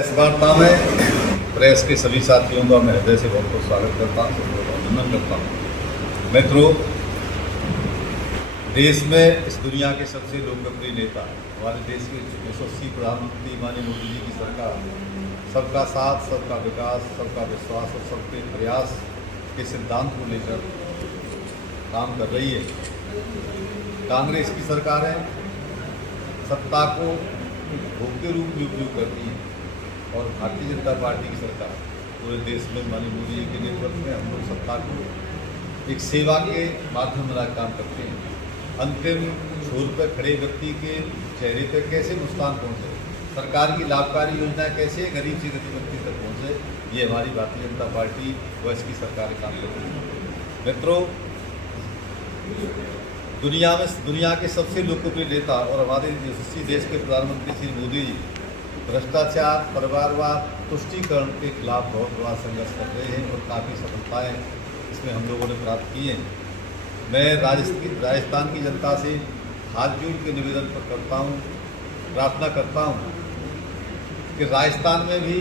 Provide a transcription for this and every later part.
इस वार्ता में प्रेस के सभी साथियों का मैं हृदय से बहुत बहुत स्वागत करता हूँ, अभिनंदन करता हूँ। मित्रों, देश में इस दुनिया के सबसे लोकप्रिय नेता हमारे देश के यशस्वी प्रधानमंत्री माननीय मोदी जी की सरकार सबका साथ, सबका विकास, सबका विश्वास और सबके प्रयास के सिद्धांत को लेकर काम कर रही है। कांग्रेस की सरकारें सत्ता को भोग के रूप में उपयोग करती हैं और भारतीय जनता पार्टी की सरकार पूरे देश में माननीय मोदी जी के नेतृत्व में हम लोग सत्ता को एक सेवा के माध्यम बना काम करते हैं। अंतिम छोर पर खड़े व्यक्ति के चेहरे पर कैसे मुस्कान पहुँचे, सरकार की लाभकारी योजना कैसे गरीब से गरीब व्यक्ति तक पहुँचे, ये हमारी भारतीय जनता पार्टी व इसकी सरकार काम करती है। मित्रों, दुनिया के सबसे लोकप्रिय नेता और हमारे यशस्वी देश के प्रधानमंत्री श्री मोदी जी भ्रष्टाचार, परिवारवाद, तुष्टीकरण के खिलाफ बहुत बड़ा संघर्ष कर रहे हैं और काफ़ी सफलताएं इसमें हम लोगों ने प्राप्त की हैं। मैं राजस्थान की जनता से हाथ जोड़ के निवेदन करता हूं, प्रार्थना करता हूं कि राजस्थान में भी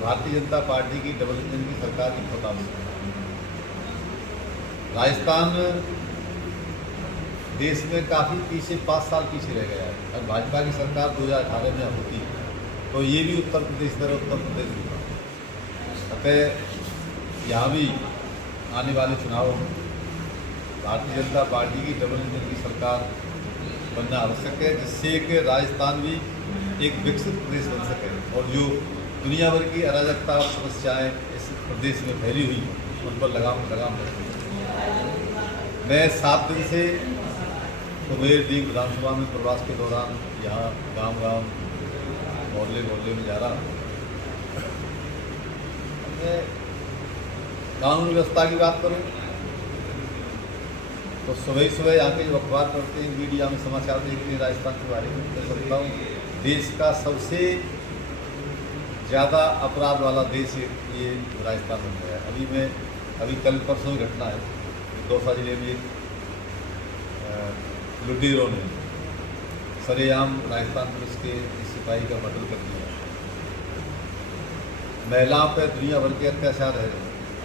भारतीय जनता पार्टी की डबल इंजन की सरकार की बहुत आवश्यकता है। राजस्थान देश में काफ़ी पीछे 5 साल पीछे रह गया है। अगर भाजपा की सरकार 2018 में होती तो ये भी उत्तर प्रदेश तरह उत्तर प्रदेश होता। अतः यहाँ भी आने वाले चुनाव भारतीय जनता पार्टी की डबल इंजन की सरकार बनना आवश्यक है, जिससे कि राजस्थान भी एक विकसित प्रदेश बन सके और जो दुनिया भर की अराजकता और समस्याएँ इस प्रदेश में फैली हुई उन पर लगाम लग सके। मैं 7 दिन से कुबेर डी विधानसभा में प्रवास के दौरान यहाँ गांव मोहल्ले में जा रहा हूँ। मैं कानून व्यवस्था की बात करूँ तो सुबह यहाँ के जो अखबार पढ़ते हैं, मीडिया में समाचार देखते हैं राजस्थान के बारे में, मैं समझता हूँ देश का सबसे ज़्यादा अपराध वाला देश ये राजस्थान बन गया है। अभी कल परसों की घटना है, दौसा जिले में लुटेरों ने सरेआम राजस्थान पुलिस के सिपाही का मर्डर कर दिया। महिलाओं पर दुनिया भर के अत्याचार है,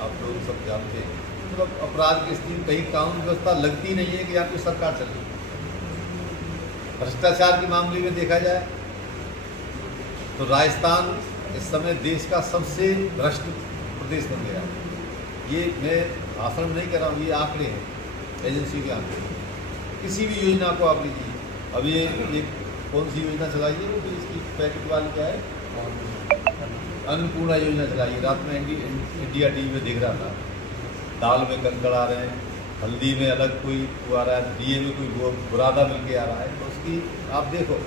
आप लोग सब जानते हैं। मतलब अपराध की स्थिति, कहीं कानून व्यवस्था लगती नहीं है कि यहाँ कोई सरकार चल रही। भ्रष्टाचार के मामले में देखा जाए तो राजस्थान इस समय देश का सबसे भ्रष्ट प्रदेश बन गया। ये मैं भाषण नहीं कर रहा हूँ, ये आंकड़े हैं, एजेंसी के आंकड़े। किसी भी योजना को आप लीजिए, अब ये कौन सी योजना चलाई है, वो इसकी पैकेट वाली क्या है, अन्नपूर्णा योजना चलाई है। रात में इंडिया टीवी में दिख रहा था, दाल में कंकड़ आ रहे हैं, हल्दी में अलग कोई वो आ रहा है, दिए में कोई बुरादा मिल के आ रहा है। तो उसकी आप देखो,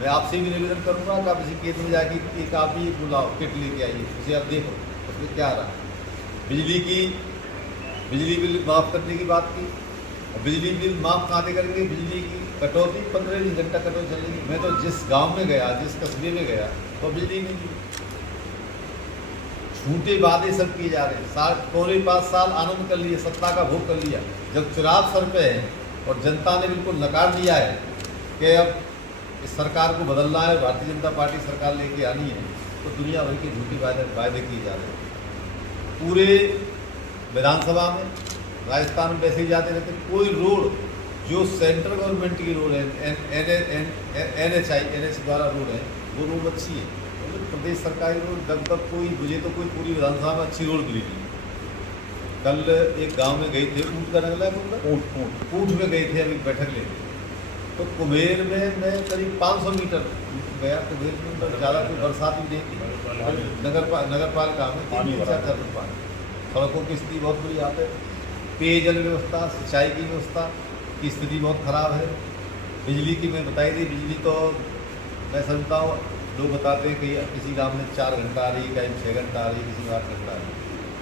मैं आपसे भी निवेदन करूँगा कि आप इसी केंद्र में जाके एक आप भी बुलाओ, किट लेके आइए, उसे आप देखो उसमें क्या आ रहा है। बिजली बिल माफ़ करने की बात की, बिजली बिल माफ़ कहाँ करेंगे, बिजली की कटौती 15-20 घंटा कटौती चलेगी। मैं तो जिस गांव में गया, जिस कस्बे में गया, तो बिजली नहीं दी। झूठे वादे सब किए जा रहे हैं। पूरे 5 साल आनंद कर लिए, सत्ता का भोग कर लिया। जब चुनाव सर पे है और जनता ने बिल्कुल नकार दिया है कि अब इस सरकार को बदलना है, भारतीय जनता पार्टी सरकार लेके आनी है, तो दुनिया भर के झूठे वादे किए जा रहे हैं। पूरे विधानसभा में राजस्थान में वैसे ही जाते रहते। कोई रोड जो सेंट्रल गवर्नमेंट की रोड है, NH द्वारा रोड है, वो रोड अच्छी है। तो प्रदेश सरकारी रोड जब कोई मुझे तो कोई पूरी विधानसभा में अच्छी रोड मिली नहीं। कल एक गांव में गए थे, ऊँट का रंगला ऊँट में गए थे, अभी बैठक लेते। तो कुबेर में मैं करीब 500 मीटर गया। कुबेर में तो ज़्यादा कोई बरसात भी नहीं थी। नगर पालिका में 3-4 पानी, सड़कों की स्थिति बहुत बुरी। यहाँ पे पेयजल व्यवस्था, सिंचाई की व्यवस्था की स्थिति बहुत ख़राब है। बिजली की मैं बताई थी, बिजली तो मैं समझता हूँ लोग बताते हैं कि किसी गांव में 4 घंटा आ रही है, कहीं 6 घंटा आ रही है, किसी 8 घंटा आ रही है,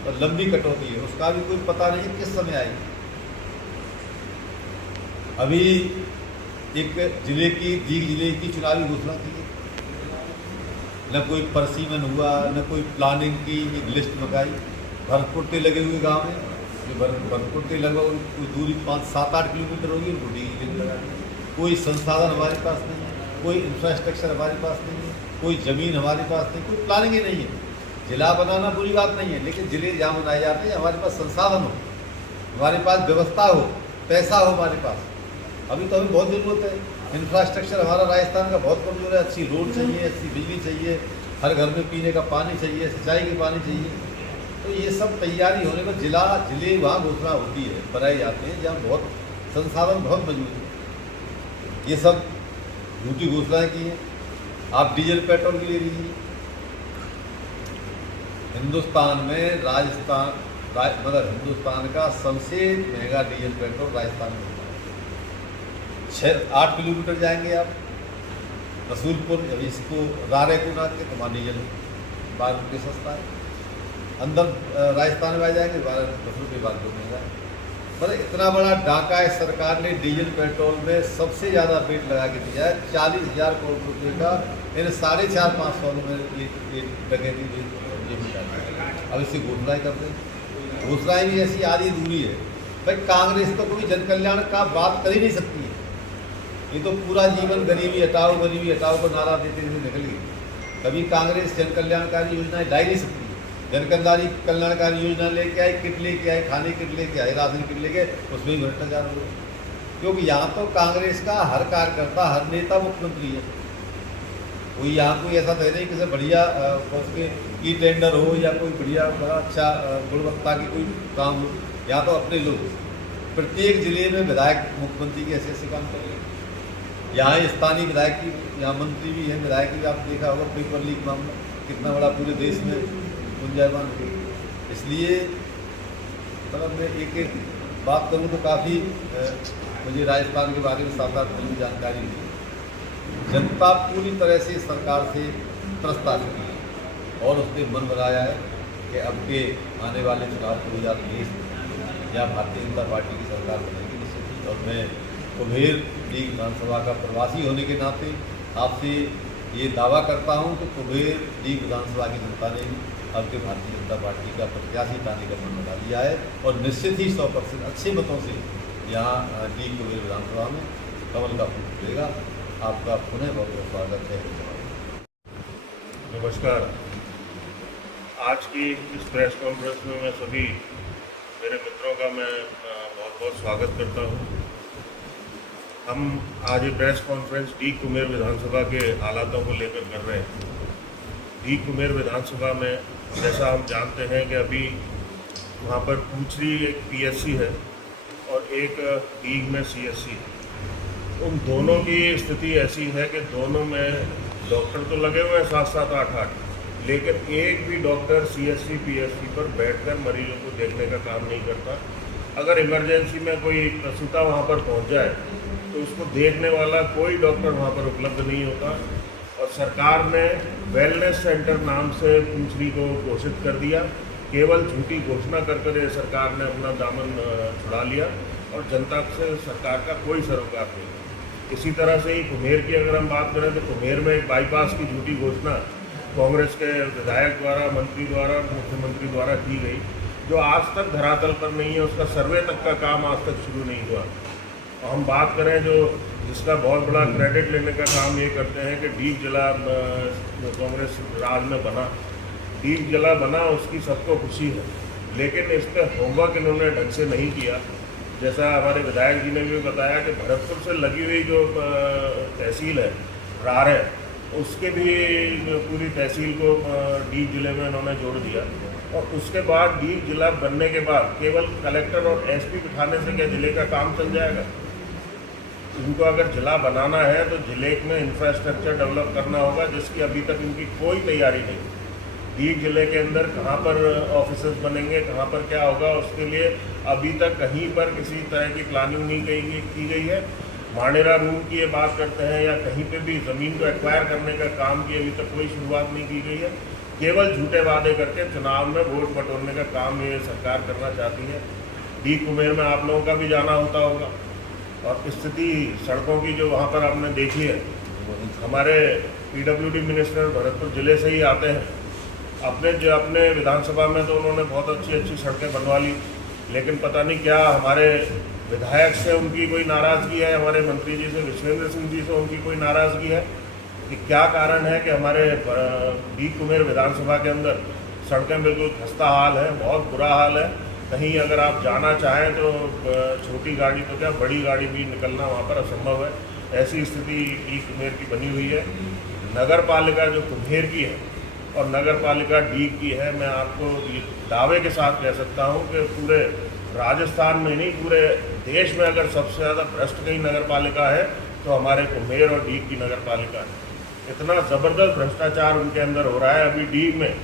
और लंबी कटौती है, उसका भी कोई पता नहीं है किस समय आएगी। अभी एक जिले की चुनावी घोषणा की है, न कोई परसीमन हुआ, न कोई प्लानिंग की एक लिस्ट मंगाई। भरपुट्टे लगे हुए गाँव में, जो भरपुट्टे लगभग कोई दूरी 5-7-8 किलोमीटर होगी, उनको डीजल लगा दी। कोई संसाधन हमारे पास नहीं है, कोई इंफ्रास्ट्रक्चर हमारे पास नहीं है, कोई ज़मीन हमारे पास नहीं, कोई प्लानिंग ही नहीं है। जिला बनाना बुरी बात नहीं है, लेकिन जिले जहाँ बनाए जाते हैं हमारे पास संसाधन हो, हमारे पास व्यवस्था हो, पैसा हो हमारे पास। अभी तो बहुत ज़रूरत है। इंफ्रास्ट्रक्चर हमारा राजस्थान का बहुत कमज़ोर है। अच्छी रोड चाहिए, अच्छी बिजली चाहिए, हर घर में पीने का पानी चाहिए, सिंचाई के पानी चाहिए। तो ये सब तैयारी होने पर जिले वहाँ घोषणा होती है, बनाए जाते हैं जहाँ बहुत संसाधन बहुत मौजूद है। ये सब झूठी घोषणाएँ की हैं। आप डीजल पेट्रोल के लिए लीजिए, हिंदुस्तान में मतलब हिंदुस्तान का सबसे महंगा डीजल पेट्रोल राजस्थान में होता है। 6-8 किलोमीटर जाएंगे आप रसूलपुर, जब इसको रारे को नाते तो वहाँ डीजल 12 रुपये सस्ता है। अंदर राजस्थान में आ जाएंगे 12-10 रुपये 12 रुपये महंगा है। मतलब इतना बड़ा डाका है। सरकार ने डीजल पेट्रोल में सबसे ज़्यादा रेट लगा के दिया है, 40,000 करोड़ रुपये का। इन 450-5 सालों में ये डकैती ये भी जाती है। अब इससे घोषणाएँ करते हैं, घोषणाएँ भी ऐसी आधी अधूरी है। भाई कांग्रेस तो कोई जन कल्याण का बात कर ही नहीं सकती है। ये तो पूरा जीवन गरीबी हटाओ को नारा देते हुए निकल गई। कभी कांग्रेस जन कल्याणकारी योजनाएं ला ही नहीं सकती। जन कल्याणकारी योजना लेके आई, किट लेके आई, खाने किट लेके आई, राशन किट लेके, उसमें ही भ्रष्टाचार हो गया। क्योंकि यहाँ तो कांग्रेस का हर कार्यकर्ता, हर नेता मुख्यमंत्री है। कोई यहाँ कोई ऐसा तो नहीं कि बढ़िया उसके ई टेंडर हो या कोई बढ़िया बड़ा अच्छा गुणवत्ता की कोई काम हो। यहाँ तो अपने लोग प्रत्येक जिले में विधायक मुख्यमंत्री के ऐसे काम कर रहे हैं। यहाँ स्थानीय विधायक की, यहाँ मंत्री भी है, विधायक भी आप देखा होगा। पेपर लीक मामला कितना बड़ा पूरे देश में गुंजायमान है। इसलिए मतलब मैं एक बात करूँ तो काफ़ी मुझे राजस्थान के बारे में साथ पूरी जानकारी दी। जनता पूरी तरह से सरकार से त्रस्त आ चुकी है और उसने मन बनाया है कि अब के आने वाले चुनाव 2023 या भारतीय जनता पार्टी की सरकार बनेगी निश्चित। और मैं कुम्हेर लीग विधानसभा का प्रवासी होने के नाते आपसे ये दावा करता हूँ कि कुम्हेर लीग विधानसभा की जनता ने अब के भारतीय जनता पार्टी का प्रत्याशी लाने का मन बना लिया है और निश्चित ही 100% अच्छे मतों से यहाँ लीग कुम्हेर विधानसभा में कमल का फूल खुलेगा। आपका पुनः बहुत बहुत स्वागत है। नमस्कार। आज की इस प्रेस कॉन्फ्रेंस में मैं सभी मेरे मित्रों का मैं बहुत बहुत स्वागत करता हूँ। हम आज ये प्रेस कॉन्फ्रेंस डी कुम्हेर विधानसभा के हालातों को लेकर कर रहे हैं। डी कुम्हेर विधानसभा में जैसा हम जानते हैं कि अभी वहाँ पर पूछरी एक पीएससी है और एक डीग में सीएससी है। उन दोनों की स्थिति ऐसी है कि दोनों में डॉक्टर तो लगे हुए हैं 7-7, 8-8, लेकिन एक भी डॉक्टर सीएससी पीएससी पर बैठकर मरीजों को देखने का काम नहीं करता। अगर इमरजेंसी में कोई प्रसूता वहाँ पर पहुँच जाए तो उसको देखने वाला कोई डॉक्टर वहाँ पर उपलब्ध नहीं होता। और सरकार ने वेलनेस सेंटर नाम से पूछरी को घोषित कर दिया। केवल झूठी घोषणा कर ये सरकार ने अपना दामन छुड़ा लिया और जनता से सरकार का कोई सरोकार नहीं। इसी तरह से ही कुम्हेर की अगर हम बात करें तो कुम्हेर में एक बाईपास की झूठी घोषणा कांग्रेस के विधायक द्वारा, मंत्री द्वारा, मुख्यमंत्री द्वारा की गई, जो आज तक धरातल पर नहीं है। उसका सर्वे तक का काम आज तक शुरू नहीं हुआ। और हम बात करें जो जिसका बहुत बड़ा क्रेडिट लेने का काम ये करते हैं कि डीग जिला कांग्रेस राज में बना, डीग जिला बना, उसकी सबको खुशी है, लेकिन इस पर होमवर्क इन्होंने ढंग से नहीं किया। जैसा हमारे विधायक जी ने भी बताया कि भरतपुर से लगी हुई जो तहसील है रार है, उसके भी पूरी तहसील को डीग जिले में इन्होंने जोड़ दिया। और उसके बाद डीग जिला बनने के बाद केवल कलेक्टर और एसपी बिठाने से क्या जिले का काम चल जाएगा? इनको अगर जिला बनाना है तो जिले में इंफ्रास्ट्रक्चर डेवलप करना होगा, जिसकी अभी तक इनकी कोई तैयारी नहीं। डीग जिले के अंदर कहाँ पर ऑफिसेज बनेंगे, कहाँ पर क्या होगा, उसके लिए अभी तक कहीं पर किसी तरह की प्लानिंग नहीं की गई है। मानेरा रूम की ये बात करते हैं या कहीं पे भी ज़मीन को एक्वायर करने का काम की अभी तक कोई शुरुआत नहीं की गई है। केवल झूठे वादे करके चुनाव में वोट बटोरने का काम ये सरकार करना चाहती है। डी कुम्हेर में आप लोगों का भी जाना होता होगा और स्थिति सड़कों की जो वहाँ पर आपने देखी है, हमारे पीडब्ल्यूडी मिनिस्टर भरतपुर ज़िले से ही आते हैं। अपने विधानसभा में तो उन्होंने बहुत अच्छी सड़कें बनवा ली, लेकिन पता नहीं क्या हमारे विधायक से उनकी कोई नाराज़गी है, हमारे मंत्री जी से, विश्वेंद्र सिंह जी से उनकी कोई नाराज़गी है। कि क्या कारण है कि हमारे डी कुमेर विधानसभा के अंदर सड़कें बिल्कुल खस्ता हाल है, बहुत बुरा हाल है। कहीं अगर आप जाना चाहें तो छोटी गाड़ी तो क्या बड़ी गाड़ी भी निकलना वहाँ पर असंभव है। ऐसी स्थिति डी कुमेर की बनी हुई है। नगर पालिका जो कुम्हेर की है और नगर पालिका डी की है, मैं आपको दावे के साथ कह सकता हूँ कि पूरे राजस्थान में नहीं, पूरे देश में अगर सबसे ज़्यादा भ्रष्ट कहीं नगर पालिका है तो हमारे कुम्हेर और डी की नगर पालिका है। इतना ज़बरदस्त भ्रष्टाचार उनके अंदर हो रहा है। अभी डी में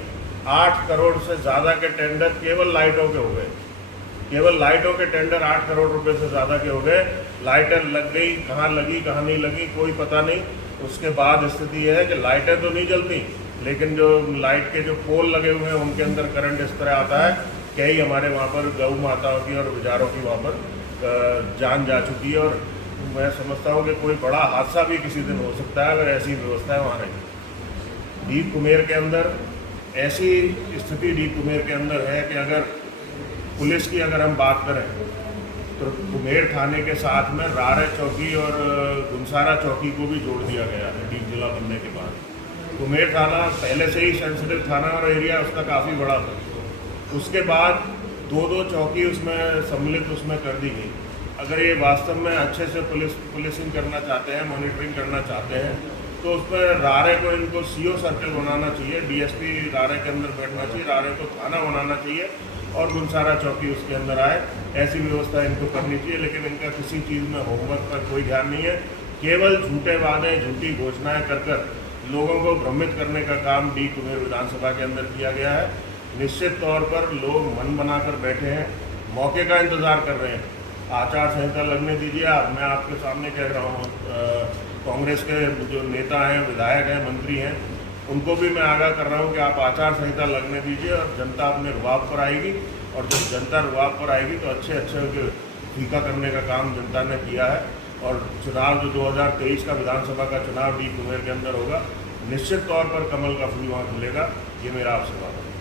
8 करोड़ से ज़्यादा के टेंडर केवल लाइटों के हो गए। केवल लाइटों के टेंडर 8 करोड़ रुपए से ज़्यादा के हो गए। लाइटें लग गई, कहाँ लगी कहाँ नहीं लगी कोई पता नहीं। उसके बाद स्थिति यह है कि लाइटें तो नहीं जलती, लेकिन जो लाइट के जो पोल लगे हुए हैं उनके अंदर करंट इस तरह आता है। कई हमारे वहाँ पर गौ माताओं की और विचारों की वहाँ पर जान जा चुकी है। और मैं समझता हूँ कि कोई बड़ा हादसा भी किसी दिन हो सकता है अगर ऐसी व्यवस्थाएं वहाँ रही। डी कुमेर के अंदर ऐसी स्थिति डी कुमेर के अंदर है कि अगर पुलिस की अगर हम बात करें तो कुम्हेर थाने के साथ में रारे चौकी और गुनसारा चौकी को भी जोड़ दिया गया है डी जिला बनने के बाद। कुम्हेर थाना पहले से ही सेंसिटिव थाना और एरिया उसका काफ़ी बड़ा था। उसके बाद 2-2 चौकी उसमें सम्मिलित उसमें कर दी गई। अगर ये वास्तव में अच्छे से पुलिसिंग करना चाहते हैं, मॉनिटरिंग करना चाहते हैं, तो उस पर रारे को इनको सीओ सर्कल बनाना चाहिए, डीएसपी रारे के अंदर बैठना चाहिए, रारे को थाना बनाना चाहिए और गुनसारा चौकी उसके अंदर आए। ऐसी व्यवस्था इनको करनी चाहिए, लेकिन इनका किसी चीज़ में होमवर्क पर कोई ध्यान नहीं है। केवल झूठे वादे, झूठी घोषणाएं कर लोगों को भ्रमित करने का काम डी कुमेर विधानसभा के अंदर किया गया है। निश्चित तौर पर लोग मन बनाकर बैठे हैं, मौके का इंतज़ार कर रहे हैं। आचार संहिता लगने दीजिए। मैं आपके सामने कह रहा हूँ, कांग्रेस के जो नेता हैं, विधायक हैं, मंत्री हैं, उनको भी मैं आगाह कर रहा हूँ कि आप आचार संहिता लगने दीजिए और जनता अपने रुआब पर आएगी। और जब जनता रुआब पर आएगी तो अच्छे फीका करने का काम जनता ने किया है। और चुनाव जो 2023 का विधानसभा का चुनाव डी कुमेर के अंदर होगा, निश्चित तौर पर कमल का फूल वहाँ खिलेगा। ये मेरा आपसे वादा है।